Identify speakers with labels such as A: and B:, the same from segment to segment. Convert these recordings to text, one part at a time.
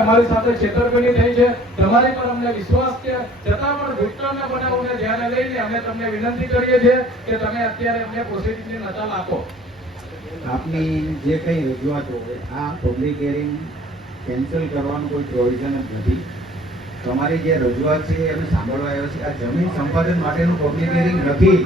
A: અમારી સાથે છેતરપિંડી થઈ છે. તમારી પર અમને વિશ્વાસ છે. છતાં પણ ભૂતકાળના બનાવોને ધ્યાને લઈને અમે તમને વિનંતી કરીએ છીએ કે તમે અત્યારે અમને પ્રોસિડિંગની નકલ આપો.
B: આપની જે કંઈ રજૂઆતો હોય, આ પબ્લિક હિયરિંગ કેન્સલ કરવાનું કોઈ પ્રોવિઝન જ નથી. તમારી જે રજૂઆત છે એને અમે સાંભળવા આવ્યો છે. આ જમીન સંપાદન માટેનું પબ્લિક હિયરિંગ નથી.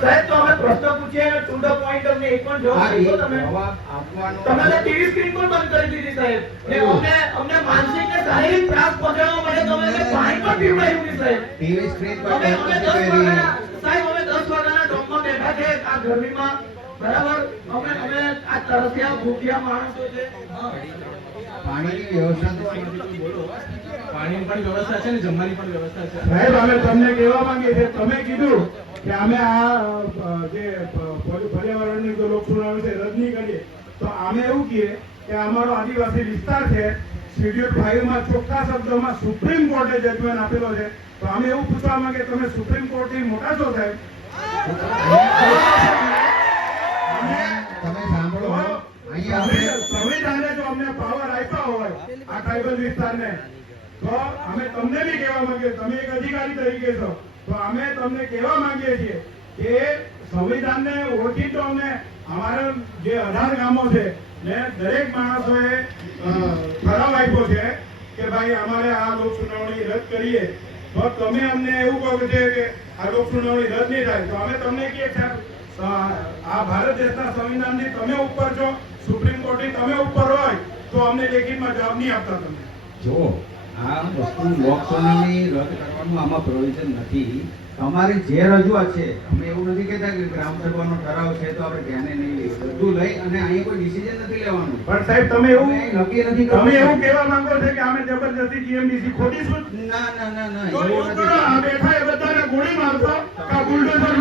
C: સાહેબ તો અમે પ્રશ્ન પૂછીએ અને ટુ ધ પોઈન્ટ અમને એક પણ જવાબ દીધો તમે.
B: જવાબ આપવાનો
C: તમે તો ટીવી સ્ક્રીન પણ બંધ કરી દીધી સાહેબ. ને અમને અમને માનસિક ને શારીરિક ત્રાસ પહોંચાડવા માટે તમે અમને પાણી પણ પીવડાવ્યું નહીં સાહેબ.
B: ટીવી સ્ક્રીન પર
C: અમે અમે
B: કેમ
C: દસ
B: નથી કરી?
C: વાગ્યાના સાહેબ અમે 10 વાગ્યાના ડોમમાં બેઠા છે આ ગરમીમાં. બરાબર? અમે અમે આ તરસ્યા ભૂખ્યા માણસો છે.
B: પાણીની વ્યવસ્થા તો
A: પાણીની પણ વ્યવસ્થા છે ને જમવાની પણ વ્યવસ્થા છે?
D: સાહેબ અમે તમને કહેવા માંગીએ છીએ તમે કીધું કે અમે આ જે પ- પ- પર્યાવરણની જો લોક સુનાવણી છે રદ નહીં કરીએ તો અમે એવું કહીએ કે અમારો આદિવાસી વિસ્તાર છે શેડ્યુલ ચોખ્ખા શબ્દોમાં સુપ્રીમ કોર્ટે જજમેન્ટ આપેલો છે તો અમે એવું પૂછવા માંગે તમે સુપ્રીમ કોર્ટથી મોટા છો સાહેબ? સંવિધાને જો અમને પાવર આપ્યા હોય આ ટ્રાઇબલ વિસ્તારને તો અમે તમને બી કહેવા માંગીએ તમે એક અધિકારી તરીકે છો તો અમે તમને કહેવા માંગીએ છીએ કે સંવિધાનને ઓળખીતો અમને અમારા જે અઢાર ગામો છે ને દરેક માણસોએ ઠરાવ આપ્યો છે કે ભાઈ અમારે આ લોક સુનાવણી રદ કરીએ. તો તમે અમને એવું કહો છે કે આ લોક સુનાવણી રદ નહીં થાય. તો અમે તમને કહીએ સાહેબ, આ ભારત દેશના સંવિધાનથી તમે ઉપર છો સુપ્રીમ કોર્ટની તમે ઉપર હોય તો અમને લેખિતમાં જવાબ નહીં આપતા તમે.
B: જો આ વસ્તુ લોકસભાની રદ કરવાનું આમાં પ્રોવિઝન નથી. અમારી જે રજૂઆત છે અમે એવું નથી કહેતા કે ગ્રામ સભાનો ઠરાવ છે તો આપણે ધ્યાને નહીં લઈએ. બધું લઈ અને અહીંયા કોઈ ડિસિઝન નથી લેવાનું.
D: પણ સાહેબ તમે એવું
B: નક્કી નથી
D: તમે એવું કહેવા માંગો છો કે અમે જબરજસ્તી જીએમડીસી ખોટી ખોટીશું
B: ના ના ના ના એવું નથી
D: આ બેઠા એ બધાને ગોળી મારશો કા બુલડોઝર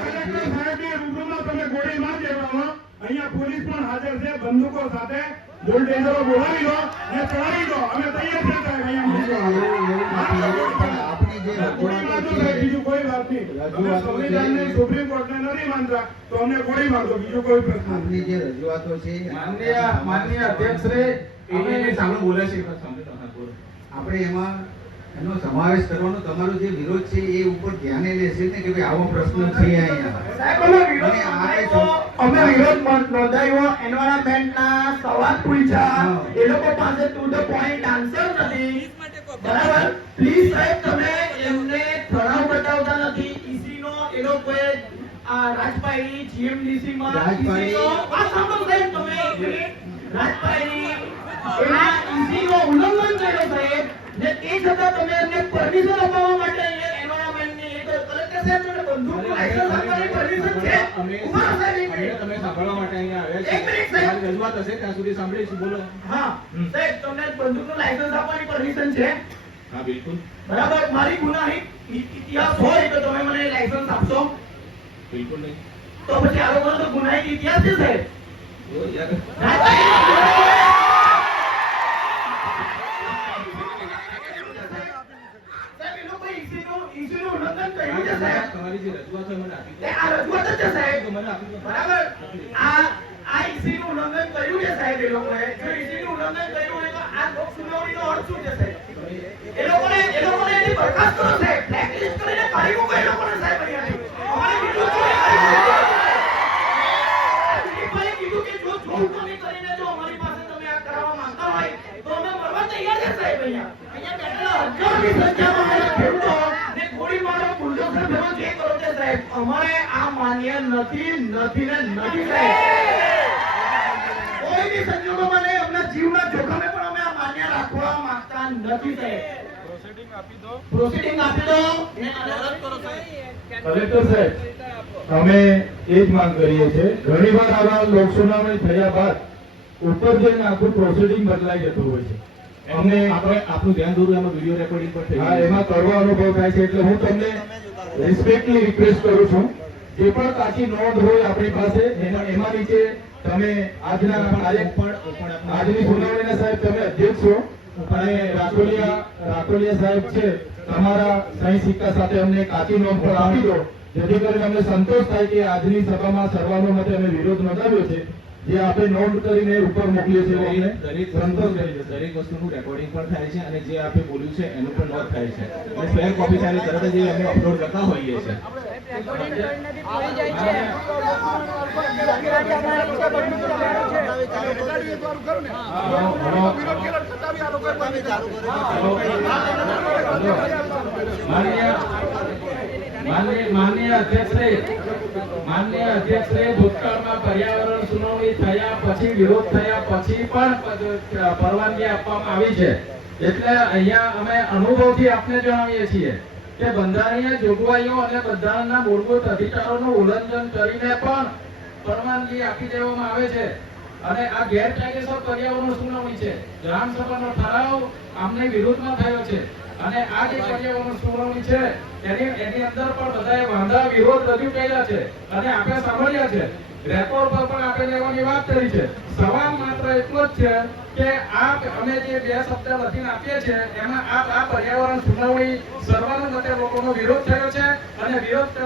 D: કલેક્ટર સાહેબની રૂબરૂમાં તમે ગોળી માર દેવાનો અહીંયા પોલીસ પણ હાજર છે બંદૂકો સાથે. બોલાવી ચડાવી દો. અમે તૈયાર છે બીજું કોઈ વાત નહીં.
B: છે.
D: સંવિધાનને સુપ્રીમ કોર્ટને નથી માનતા તો અમને કોઈ મારજો બીજું કોઈ પ્રશ્ન નથી
B: જે રજૂઆતો છે
A: માનનીય માનનીય અમે સામે બોલે છે
B: આપણે એમાં એનો સમાવેશ કરવાનો તમારો જે વિરોધ છે એ ઉપર ધ્યાને લેશે ને કે ભાઈ આવો પ્રશ્ન છે અહીંયા.
C: અમે વિરોધ નોંધાયો એન્વાયરમેન્ટના સવાલ પૂછ્યા. એ લોકો પાસે ટુ ધ પોઈન્ટ આન્સર નથી. બરાબર? પ્લીઝ સાહેબ તમે એમને ઠરાવ બતાવતા નથી. ઈસી નો એ લોકોએ આ રાજપાઈ જીએમડીસી માં
B: રાજપાઈ-
C: આ સાંભળો સાહેબ તમે. રાજપાઈ એના ઈસી નો ઉલ્લંઘન કર્યો સાહેબ. ને એ છતાં તમે એમને પરમિશન અપાવવા માટે અહીંયા એન્વાયરમેન્ટની એ તો કલેક્ટર સાહેબ જોડે બંદૂકનું લાયસન્સ આપવાની પરમિશન છે? ઊભા સાહેબ એક મિનિટ
A: તમે સાંભળવા માટે અહીંયા આવ્યા
C: એક મિનિટ સાહેબ.
A: રજૂઆત હશે ત્યાં સુધી સાંભળીશું બોલો.
C: હા સાહેબ તમને બંદૂકનું લાયસન્સ આપવાની પરમિશન છે?
A: હા બિલકુલ.
C: બરાબર? મારી ગુનાહિત ઇતિહાસ હોય તો તમે મને લાયસન્સ આપશો.
A: બિલકુલ નહીં.
C: તો પછી આ લોકોનો તો ગુનાહિત ઇતિહાસ છે સાહેબ.
A: યાર. તમારી જે રજૂઆત છે મને આપી
C: દે. આ રજૂઆત જ છે સાહેબ.
A: મને આપી દો.
C: બરાબર. આ આ ઈસી નું ઉલ્લંઘન કર્યું છે સાહેબ એ લોકોએ. જો ઈસી નું ઉલ્લંઘન કર્યું હોય તો આ લોક સુનાવણીનો અર્થ શું છે સાહેબ? એ લોકોને એ લોકોને એની બરખાસ્ત કરો સાહેબ. બ્લેકલિસ્ટ કરીને કાઢી મૂકો એ લોકોને સાહેબ અહીંયાથી. અમારે કીધું છે કાઢી મૂકો. આ દિલીપભાઈએ કીધું કે જો જોડણી કરીને જો અમારી પાસે તમે આ કરાવવા માંગતા હોય તો અમે મરવા તૈયાર છે સાહેબ અહીંયા. અહીંયા કેટલા હજારની સંખ્યામાં ખેડૂતો ને ગોળી મારો બુલડોઝર ફેરો જે કરો છે સાહેબ અમારે આ માન્ય નથી નથી ને નથી સાહેબ. કોઈ બી સંજોગોમાં નહીં અમને જીવના જોખમે પણ અમે આ માન્ય રાખવા માંગતા નથી સાહેબ. પ્રોસિડિંગ આપી દો. ને આને રદ કરો સાહેબ.
D: કલેક્ટર સાહેબ અમે એ જ માંગ કરીએ છીએ. ઘણી વાર આવા લોક થયા બાદ ઉપર જઈને આખું પ્રોસિડિંગ બદલાઈ જતું હોય છે. અમને
A: આપણે આપણું ધ્યાન દોરું એમાં વીડિયો રેકોર્ડિંગ પર
D: હા એમાં કડવો અનુભવ થાય છે. એટલે હું તમને રિસ્પેક્ટલી રિક્વેસ્ટ કરું છું. જે પણ કાચી નોંધ હોય આપણી પાસે એમાં નીચે તમે આજના કાર્ય આજની સુનાવણીના સાહેબ તમે અધ્યક્ષ છો. અને રાખોલિયા રાખોલિયા સાહેબ છે. તમારા સહી સિક્કા સાથે અમને કાચી નોંધ પણ આપી દો. જેથી કરીને અમને સંતોષ થાય કે આજની સભામાં સર્વાનુમતે અમે વિરોધ નોંધાવ્યો છે.
A: જે આપણે નોટ કરીને ઉપર મોકલીએ છીએ અમને
E: દરેક દરેક વસ્તુનું રેકોર્ડિંગ પણ થાય છે અને જે આપણે બોલ્યું છે એનું પણ નોંધ થાય છે. અને ફેર કોપી સાથે તરત જ અમે અપલોડ કરતા હોઈએ છીએ.
A: માનનીય અધ્યક્ષશ્રી માનનીય અધ્યક્ષે ભૂતકાળમાં પર્યાવરણ સુનાવણી થયા પછી, વિરોધ થયા પછી પણ પરવાનગી આપવામાં આવી છે. એટલે અહીંયા અમે અનુભવથી આપને જણાવીએ છીએ કે બંધારણીય જોગવાઈઓ અને બંધારણના મૂળભૂત અધિકારોનું ઉલ્લંઘન કરીને પણ પરવાનગી આપી દેવામાં આવે છે. અને આ ગેરકાયદેસર પર્યાવરણ સુનાવણી છે. ગ્રામસભાનો ઠરાવ આમને વિરોધમાં થયો છે. અને આ જે પર્યાવરણ સુનાવણી છે, એની એની અંદર પણ બધાએ વાંધા, વિરોધ રજૂ કર્યા છે. અને આપણે સાંભળ્યા છે રેકોર્ડ પર પણ આપણે લેવાની વાત કરી છે. સવાલ માત્ર એટલો જ છે કે આપ, અમે જે બે શબ્દ લખીને આપીએ છીએ, એમાં આપ આ પર્યાવરણ સુનાવણી સર્વાનુમતે લોકોનો વિરોધ થયો છે અને વિરોધ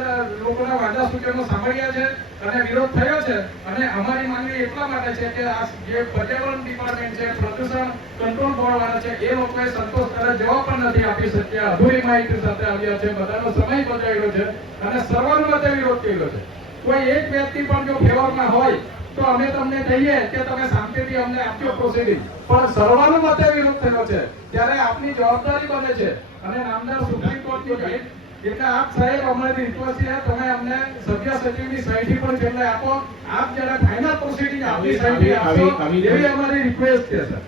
A: લોકોના વાંધા સૂચનો સાંભળ્યા છે અને વિરોધ થયો છે. અને અમારી માંગણી એટલા માટે છે કે આ જે પર્યાવરણ ડિપાર્ટમેન્ટ છે, પ્રદૂષણ કંટ્રોલ બોર્ડ છે, એ લોકોએ સંતોષકારક જવાબ પણ નથી આપી શક્યા. અધૂરી માહિતી સાથે આવ્યા છે, બધાનો સમય બચાવ્યો છે અને સર્વાનુમતે વિરોધ કર્યો છે. કોઈ એક વ્યક્તિ પણ જો ફેવરમાં હોય તો અમે તમને કહીએ કે તમે શાંતિથી અમને આપજો પ્રોસિડિંગ પણ સર્વાનુમતે વિરોધ થયો છે. ત્યારે આપની જવાબદારી બને છે. અને નામદાર સુપ્રીમ ગાઈડ એટલે આપ સાહેબ અમારી રિક્વેસ્ટ છે તમે અમને સભ્ય સચિવની સહીથી પણ છેલ્લે આપો આપ જરા ફાઇનલ પ્રોસિડિંગ આપની સહીથી
E: આવી-
A: એવી અમારી રિક્વેસ્ટ છે સર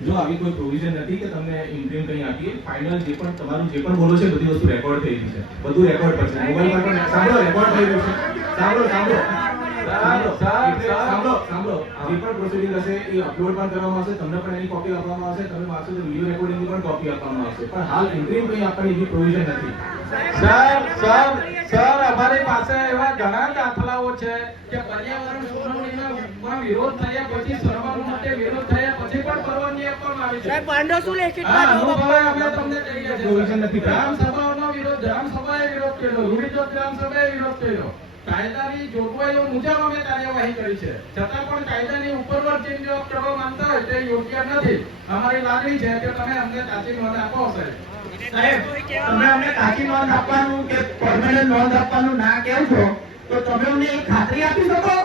E: જો આવી કોઈ પ્રોવિઝન નથી કે તમને ઇન્ટ્રીમ કંઈ આપીએ ફાઇનલ જે પણ તમારું જે પણ બોલો છે બધી વસ્તુ રેકોર્ડ થઈ ગઈ છે બધું રેકોર્ડ પર છે મોબાઈલ પર પણ સાંભળો રેકોર્ડ થઈ ગયું છે સાંભળો સાંભળો. સાંભળો
A: સાહેબ,
E: એટલે
A: સાહેબ.
E: સાંભળો સાંભળો. જે પણ પ્રોસિડિંગ હશે એ અપલોડ પણ કરવામાં આવશે તમને પણ એની કોપી આપવામાં આવશે તમે વાંચો તો વીડિયો રેકોર્ડિંગની પણ કોપી આપવામાં આવશે. પણ હાલ ઇન્ટ્રીમ કંઈ આપવાની એવી પ્રોવિઝન નથી.
A: સર સર સર અમારી પાસે એવા ઘણા દાખલાઓ છે કે પર્યાવરણ વિરોધ થયા પછી સર્વાનુમતે વિરોધ થયા પછી પણ છે
F: સાહેબ પાંડો શું લેખિત
A: હા, અનુભવે
F: માં
A: અમે તમને કહીએ છીએ.
E: Provision નથી.
A: ગ્રામસભાઓનો વિરોધ ગ્રામસભાએ વિરોધ કર્યો. રૂઢિચોક ગ્રામસભાએ વિરોધ કર્યો. કાયદાની જોગવાઈઓ મુજબ અમે કાર્યવાહી કરી છે. છતાં પણ કાયદાની ઉપરવર ચીન કરવા માંગતા હોય તે યોગ્ય નથી. અમારી લાગણી છે કે તમે અમને તાજી નોંધ આપો સાહેબ.
C: સાહેબ તમે અમને કાચી નોંધ આપવાનું કે પરમેનન્ટ નોંધ આપવાનું ના છો તો તમે અમને ખાતરી આપી શકો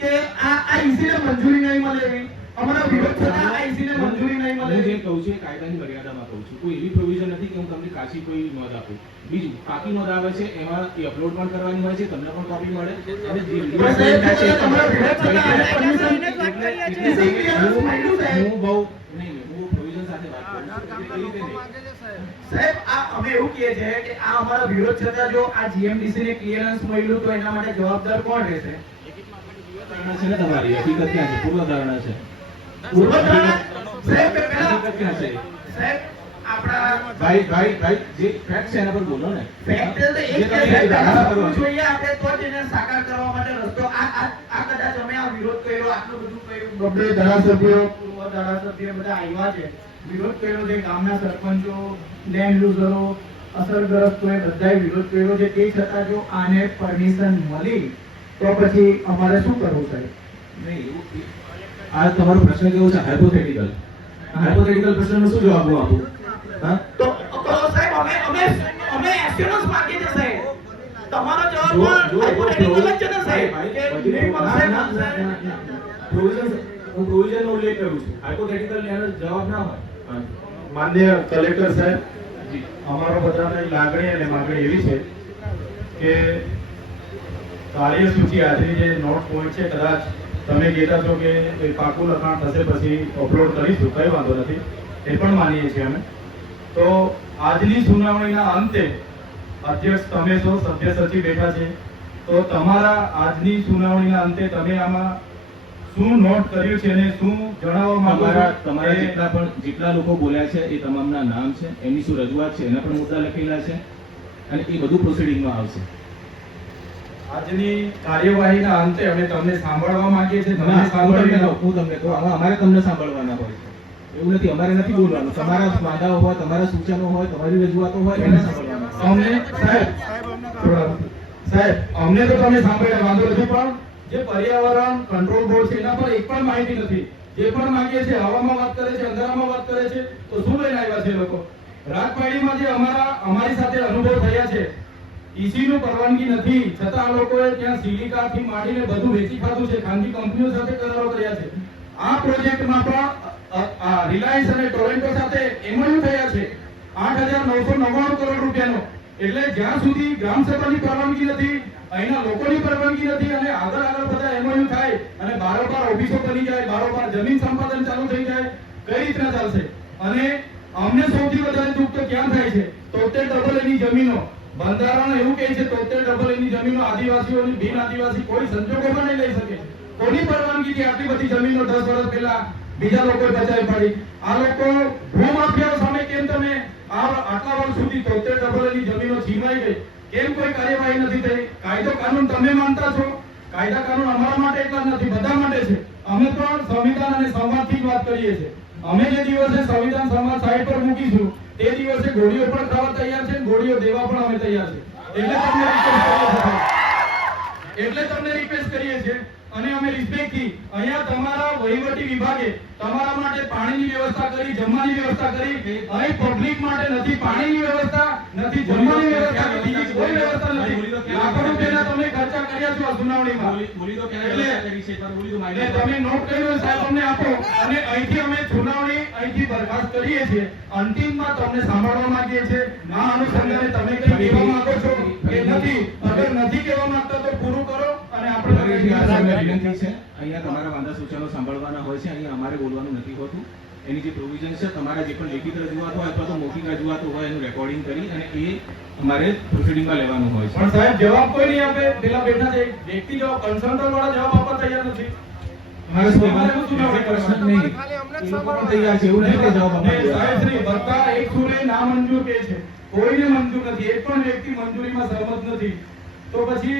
C: કે આ આ ઈસીને મંજૂરી નહીં મળે એવી? અમારા વિરોધ છતાં આ ઈસીને મંજૂરી નહીં મળે.
E: હું જે કહું છું એ કાયદાની મર્યાદામાં કહું છું. કોઈ એવી પ્રોવિઝન નથી કે હું તમને કાચી કોઈ નોંધ આપું. બીજું પાકી નોંધ આવે છે એમાં એ અપલોડ પણ કરવાની હોય છે તમને પણ કોપી મળે. અને જે video
C: પણ સાહેબ,
E: થાય છે,
C: તમારા વિરોધ છતાં આને permission
F: એને જ વાત કરીએ છીએ.
C: એટલે- એટલે clearance માંગ્યું, સાહેબ.
E: હું બહુ નહીં નહીં, હું પ્રોવિઝન સાથે વાત કરું છું. એટલે એ રીતે નહીં.
C: સાહેબ. આ અમે એવું કહીએ છીએ કે આ અમારા વિરોધ છતાં જો આ જીએમડીસી ને ક્લિયરન્સ મળ્યું તો એના માટે જવાબદાર કોણ રહેશે?
E: તમારી હકીકત ક્યાં છે? પૂર્વ ધારણા છે.
C: વિરોધ કર્યો છે ગામના સરપંચો લેન્ડ યુઝરો એ બધાએ વિરોધ કર્યો છે તે છતાં જો આને પરમિશન મળી તો પછી અમારે શું કરવું સાહેબ?
E: નહીં, એવું આ તમારો પ્રશ્ન કેવો છે? હાઇપોથેટિકલ હાઇપોથેટિકલ પ્રશ્નનો શું જવાબ હું આપું? હા?
C: તો તો સાહેબ અમે અમે અમે એસ્યોરન્સ માંગીએ છીએ સાહેબ. તમારો જવાબ પણ
E: જો
C: જ. છે ને સાહેબ.
E: હું ઉલ્લેખ કરું છું. હાઇપોથેટિકલ એનો જવાબ હોય.
D: માન્ય કલેક્ટર સાહેબ
E: અમારા
D: અમારો બધાની લાગણી અને માગણી એવી છે કે કાર્યસૂચિ આધારિત જે નોટ પોઈન્ટ છે કદાચ તમે કહેતા છો કે એ પાકું લખાણ થશે પછી અપલોડ કરીશું કઈ વાંધો નથી એ પણ માનીએ છીએ અમે. તો આજની સુનાવણીના અંતે અધ્યક્ષ તમે છો સભ્ય સચિવ બેઠા છે. તો તમારા આજની સુનાવણીના અંતે તમે આમાં શું નોટ કર્યું છે અને શું જણાવવા માંગો છો?
E: તમારા જેટલા પણ જેટલા લોકો બોલ્યા છે એ તમામના નામ છે એમની શું રજૂઆત છે એના પણ મુદ્દા લખેલા છે અને એ બધું પ્રોસિડિંગમાં આવશે.
A: આજની કાર્યવાહીના અંતે અમે તમને સાંભળવા માંગીએ છીએ. તમને સાંભળીને
E: હું તમને તો અમારે તમને સાંભળવાના હોય. એવું નથી અમારે નથી બોલવાનું. તમારા વાંધાઓ હોય તમારા સૂચનો હોય તમારી રજૂઆતો હોય એને સાંભળવાના.
A: અમને સાહેબ સાહેબ અમને તો તમે સાંભળ્યા વાંધો નથી પણ જે પર્યાવરણ કંટ્રોલ બોર્ડ છે એના પર એક પણ માહિતી નથી. જે પણ માંગીએ છીએ હવામાં વાત કરે છે અંધારામાં વાત કરે છે તો શું લઈને આવ્યા છે લોકો? રાજપાડીમાં જે અમારા અમારી સાથે અનુભવ થયા છે ઈસી પરવાનગી નથી. છતાં આ લોકોએ ત્યાં સિલિકા થી માંડીને બધું વેચી ખાધું છે. ખાનગી કંપનીઓ સાથે કરારો કર્યા છે. આ પ્રોજેક્ટમાં પણ રિલાયન્સ અને ટોરેન્ટો સાથે એમઓયુ થયા છે. આઠ હજાર નવસો નવ્વાણું કરોડ રૂપિયાનો. એટલે જ્યાં સુધી ગ્રામ સભાની પરવાનગી નથી, અહીંના લોકોની પરવાનગી નથી અને આગળ આગળ બધા એમઓયુ થાય અને બારોબાર ઓફિસો બની જાય બારોબાર જમીન સંપાદન ચાલુ થઈ જાય, કઈ રીતના ચાલશે? અને અમને સૌથી વધારે દુઃખ તો ક્યાં થાય છે? તોતેર ડબલ એની જમીનો. બંધારણ એવું કહે છે, તોતેર ડબલ એની જમીનો આદિવાસીઓની બિન આદિવાસી, કોઈ સંજોગોમાં નહીં લઈ શકે. કોની પરવાનગીથી આટલી બધી જમીનો દસ વર્ષ પહેલા બીજા લોકોએ બચાવી પડી? આ લોકો ભૂમાફિયાઓ સામે કેમ તમે આટલા વર્ષ સુધી તોતેર ડબલ એની જમીનો છીનવાઈ ગઈ? કેમ કોઈ કાર્યવાહી નથી થઈ? કાયદો કાનૂન તમે માનતા છો? કાયદા કાનૂન અમારા માટે એટલા નથી, બધા માટે છે. અમે પણ સંવિધાન અને સંવાદથી જ વાત કરીએ છીએ. અમે જે દિવસે સંવિધાન, સંવાદ સાઈડ પર મૂકીશું તે દિવસે ગોળીઓ પણ ખાવા તૈયાર છે ગોળીઓ દેવા પણ અમે તૈયાર છે. એટલે તમને રિક્વેસ્ટ એટલે તમને રિક્વેસ્ટ કરીએ છીએ. અને અમે રિસ્પેક્ટથી અહીંયા તમારા વહીવટી વિભાગે તમારા માટે પાણીની વ્યવસ્થા કરી, જમવાની વ્યવસ્થા કરી. અહીં પબ્લિક માટે નથી, પાણીની વ્યવસ્થા નથી જમવાની વ્યવસ્થા કે બીજી કોઈ વ્યવસ્થા નથી. લાખો રૂપિયાના તમે ખર્ચા કર્યા છો આ સુનાવણીમાં
E: બોલી તો ક્યારે કરી છે એકવાર બોલી તો
A: એટલે તમે નોટ કર્યો સાહેબ અમને આપો. અને અહીંથી અમે સુનાવણી અહીંથી બરખાસ્ત કરીએ છીએ. અંતિમમાં તમને સાંભળવા માંગીએ છીએ. ના અનુસંધાને તમે કઈ કહેવા માંગો છો? કે નથી. અગર નથી કહેવા માંગતા તો પૂરું કરો અને આપણે
E: વિનંતી છે. અહીંયા તમારા વાંધા સૂચનો સાંભળવાના હોય છે અહીંયા અમારે બોલવાનું નથી હોતું. એની જે પ્રોવિઝન છે તમારા જે પણ લેખિત રજૂઆત હોય અથવા તો મૌખિક રજૂઆત હોય એનું રેકોર્ડિંગ કરી અને એ અમારે પ્રોસિડિંગમાં લેવાનું હોય છે.
A: પણ સાહેબ જવાબ કોઈ નહીં આપે. પેલા બેઠા છે. વ્યક્તિ જવાબ કન્સલ્ટન્ટ વાળા જવાબ આપવા તૈયાર નથી.
E: નહીં. તૈયાર છે એવું નહીં કે જવાબ આપવા
A: સાહેબ શ્રી બધા એક સુરે ના મંજૂર છે. કોઈને મંજૂર નથી. એક પણ વ્યક્તિ મંજૂરીમાં સહમત નથી. તો પછી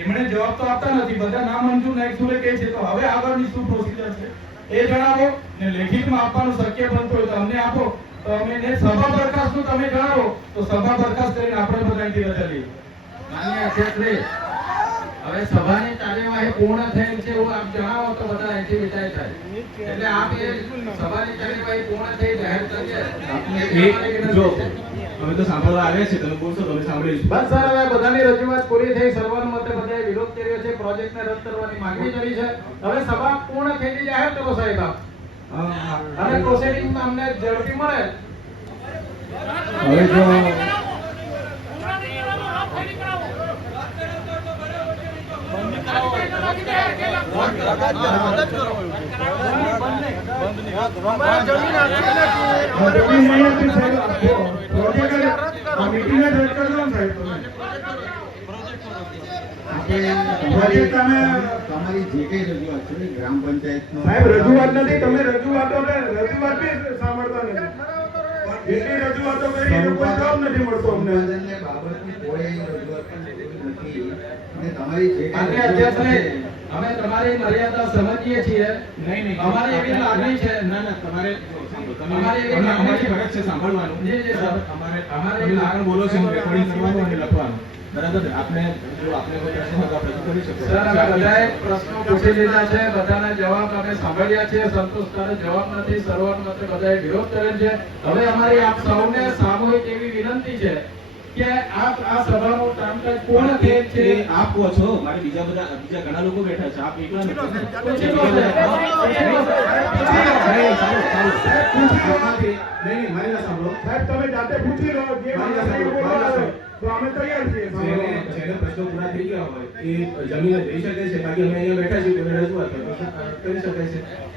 A: એમણે જવાબ તો આપતા નથી. બધા ના મંજૂર ના એક સુરે કહે છે. તો હવે આગળની શું પ્રોસિજર છે? એ જણાવો ને લેખિતમાં આપવાનું શક્ય બનતું હોય તો અમને આપો. તો અમે ને સભા બરખાસ્તનું તમે જણાવો તો સભા બરખાસ્ત કરીને આપણે બધા અહીંથી રજા લઈએ.
G: માન્ય અધ્યક્ષશ્રી, હવે સભાની કાર્યવાહી પૂર્ણ થયેલ છે એવું આપ જણાવો તો બધા અહીંથી વિદાય થાય. એટલે આપ એ સભાની કાર્યવાહી પૂર્ણ થઈ જાહેર કરીએ
E: જો અમે તો સાંભળવા આવ્યા છે તમે બોલશો તમે સાંભળીશું.
G: બસ સર હવે બધાની રજૂઆત પૂરી થઈ. સર્વાનુમતે બધાએ વિરોધ કર્યો છે પ્રોજેક્ટને રદ કરવાની માંગણી કરી છે. હવે સભા પૂર્ણ થઈ ગઈ જાહેર કરો સાહેબ આપ. અને પ્રોસેડિંગ અમને ઝડપી મળે.
E: હવે જો
D: જમીન નહીં હતી સાહેબ પ્રોજેક્ટ આ મીટિંગ જ રદ કરી દો ને સાહેબ તમે પ્રોજેક્ટ તમે
B: તમારી જે કઈ રજૂઆત છે ગ્રામ પંચાયતનો
D: સાહેબ રજૂઆત નથી તમે રજૂઆત રજૂઆત સાંભળતા નથી. જેટલી રજૂઆતો કરી એનો કોઈ જવાબ નથી મળતો અમને.
B: બાબતની કોઈ રજૂઆત નથી. અને તમારી જે છે,
G: અમે તમારી મર્યાદા સમજીએ છીએ.
E: નહીં નહીં.
G: અમારે એવી લાગણી છે.
E: ના ના તમારે સાંભળો,
G: એવી લાગણી છે.
E: સાંભળવાનું.
G: જે જે
E: અમારે
G: અમારે
E: આગળ બોલો છે રેકોર્ડિંગ કરવાનું અને લખવાનું. બરાબર આપણે જો કોઈ પ્રશ્ન
G: પૂછી લીધા છે, બધાના જવાબ અમે સાંભળ્યા છે સંતોષકારક જવાબ નથી, સર્વાનુમતે બધાએ વિરોધ કરેલ છે. હવે અમારી આપ સૌને સામૂહિક એવી વિનંતી છે કે આપ આ સભાનું કામકાજ કોણ થયેલ છે.
E: આપ કહો છો. મારે બીજા બધા બીજા ઘણા લોકો બેઠા છે. આપ એકલા નથી. નહીં, સારું, સારું. આમાંથી- નહીં, નહીં, મારી વાત સાંભળો.
D: સાહેબ તમે જાતે પૂછી લો. જે
E: મારી
D: માણસને
E: વાત
D: બોલવા આવે,
E: સાંભળો.
D: તો અમે તૈયાર છીએ.
E: જેને પ્રશ્નો પૂરા થઈ ગયા હોય એ જમીને જઈ શકે છે. બાકી અમે અહીંયા બેઠા છીએ રજૂઆત કરી શકાય છે.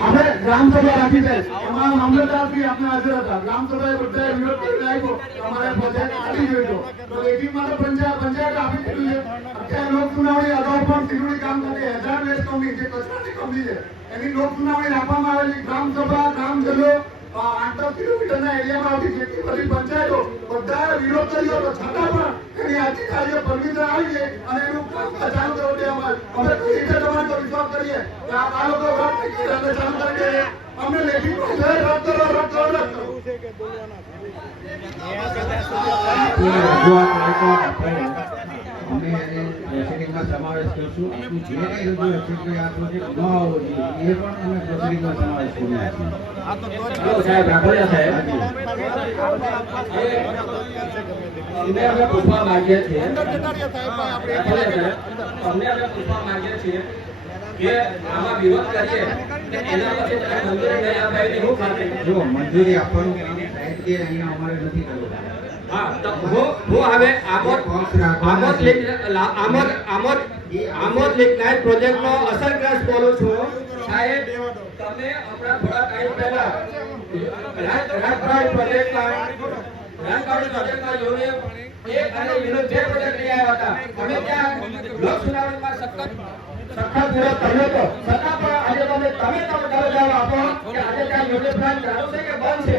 D: આપણે ગ્રામસભા રાખી છે. અમારા મામલતદાર આપણા હાજર હતા. ગ્રામસભાએ બધા વિરોધ કરીને આવ્યો અમારે પંચાયત આપી જોઈતો તો એથી માટે પંચાયત પંચાયત આપી દીધું છે. અત્યારે લોક સુનાવણી અગાઉ પણ સિરોડી કામ કરતી હજાર વેસ્ટ કંપની જે કચરાની કંપની છે. એની લોક સુનાવણી રાખવામાં આવેલી ગ્રામસભા, ગ્રામજનો આઠ કિલોમીટરના એરિયામાં જેટલી બધી પંચાયતો બધાએ વિરોધ કર્યો હતો છતાં પણ એની આજની તારીખે પરમિશન આવી છે અને એનું કામ ચાલુ કરવા આવ્યું. અમે કઈ રીતે તમારે વિશ્વાસ કરીએ કે આ આ લોકો વાત નહીં કરે અને ચાલુ કરી દે અમને લેખિત રદ કરો રદ કરો રદ કરો
B: કોઈ અમે એને પ્રોસિડિંગમાં સમાવેશ કરશું. આપણું જે કંઈ રજૂ હશે કે આ પ્રોજેક્ટ ન આવવો જોઈએ એ પણ અમે પ્રોસિડિંગમાં સમાવેશ કર્યો
H: છે સાહેબ રાખોડિયા સાહેબ અમને અમે પૂછવા માંગીએ છીએ. અમને અમે પૂછવા માંગીએ છીએ કે આમાં વિરોધ કરીએ કે એના પછી તમે મંજૂરી નહીં આપે એની શું
B: જો મંજૂરી આપવાનું સાહેબ કે અહીંયા અમારે નથી કરવું.
I: અસરગ્રસ્ત બોલું છું.
H: સાહેબ, તમે પ્રોજેક્ટમાં રાજભાઈ પ્રોજેક્ટમાં જોડે એક તમે આપો કે આજે ત્યાં યોગ્ય પ્લાન ચાલુ છે કે બંધ છે?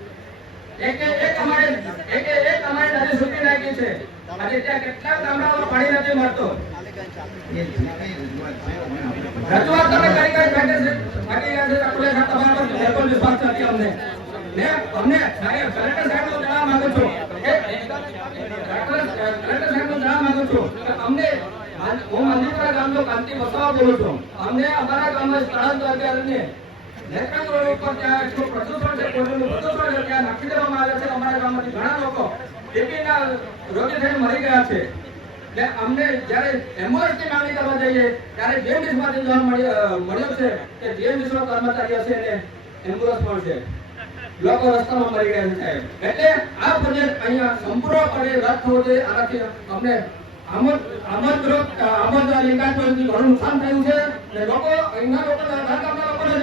B: કરે છે.
H: પણ નથી મળતું.
B: રજૂઆત
H: તમે ને સાહેબ છું. કલેક્ટર માંગુ છું વસાવા બોલું છું. અમને અમારા ગામમાં સ્થળાંતર કરીને નેત્રંગ રોડ ઉપર પ્રદૂષણ છે નાખી દેવામાં આવે છે અમારા ગામમાંથી ઘણા લોકો ટીબીના રોગી થઈને મરી ગયા છે. એટલે અમને જ્યારે એમ્બ્યુલન્સની માંગણી કરવા જઈએ ત્યારે જીએમડીસી માંથી જાણ મળી અ, છે કે જીએમડીસી નો કર્મચારી હશે એને એમ્બ્યુલન્સ પણ છે લોકો રસ્તામાં મરી ગયા છે એટલે આ પ્રોજેક્ટ અહીંયા સંપૂર્ણપણે રદ થવો જોઈએ. આનાથી અમને ઘણું નુકસાન થયું છે. અને લોકો અહીંના લોકો ગામના લોકોને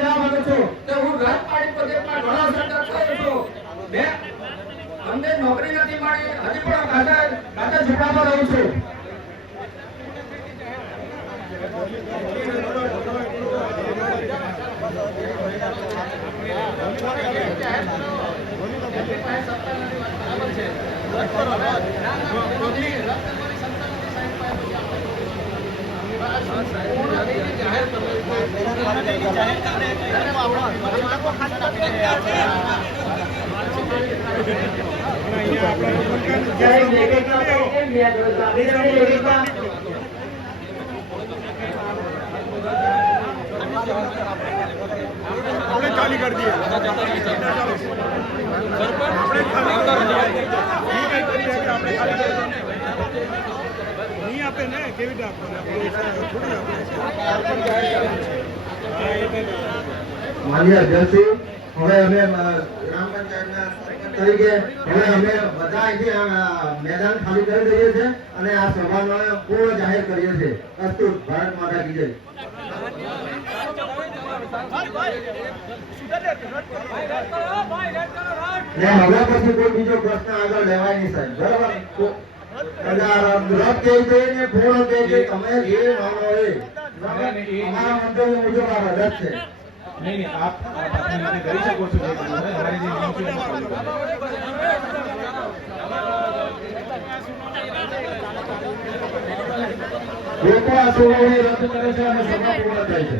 H: હું રાજપાડી ઘણા છું અમને નોકરી નથી મળી હજી પણ કાચા કાચા ઝૂંપડામાં રહું છું.
D: ખાલી કરી આપણે ખાલી કરી દઈએ. આપણે. નહીં આપે ને કેવી રીતે આપણે થોડી
J: આપણે હવે અમે તરીકે હવે અમે બધા અહીંથી મેદાન ખાલી કરી દઈએ છીએ અને આ સભાનો પૂર્ણ જાહેર કરીએ છીએ. અસ્તુ ભારત માતા કી હવે પછી કોઈ બીજો પ્રશ્ન આગળ લેવાય નહીં, સાહેબ. બરાબર? રદ પૂર્ણ કહે છે. તમે જે માનો એ. અમારા મંતવ્ય મુજબ આ રદ છે.
E: નહીં નહીં, આપ આપ કરી શકો છો, જે. અમારી જે
J: રદ કરે છે અને સભા પૂર્ણ થાય છે.